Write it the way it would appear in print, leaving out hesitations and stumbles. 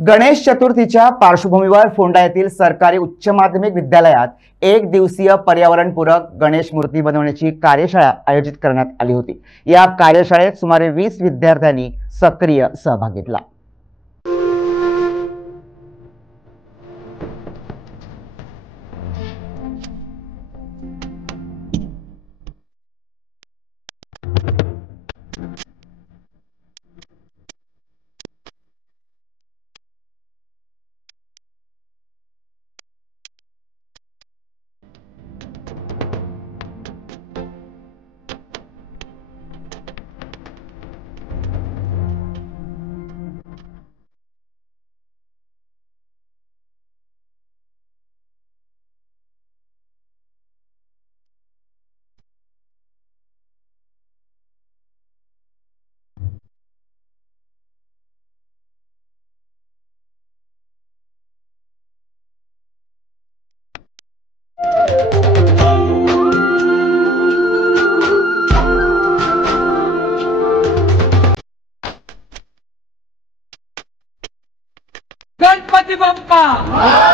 गणेश चतुर्थीच्या पार्श्वभूमीवर फोंडा येथील सरकारी उच्च माध्यमिक विद्यालयात एक दिवसीय पर्यावरणपूरक गणेश मूर्ती बनवण्याची कार्यशाळा आयोजित करण्यात आली होती। या कार्यशाळेत सुमारे 20 विद्यार्थ्यांनी सक्रिय सहभाग घेतला। गणपती बाप्पा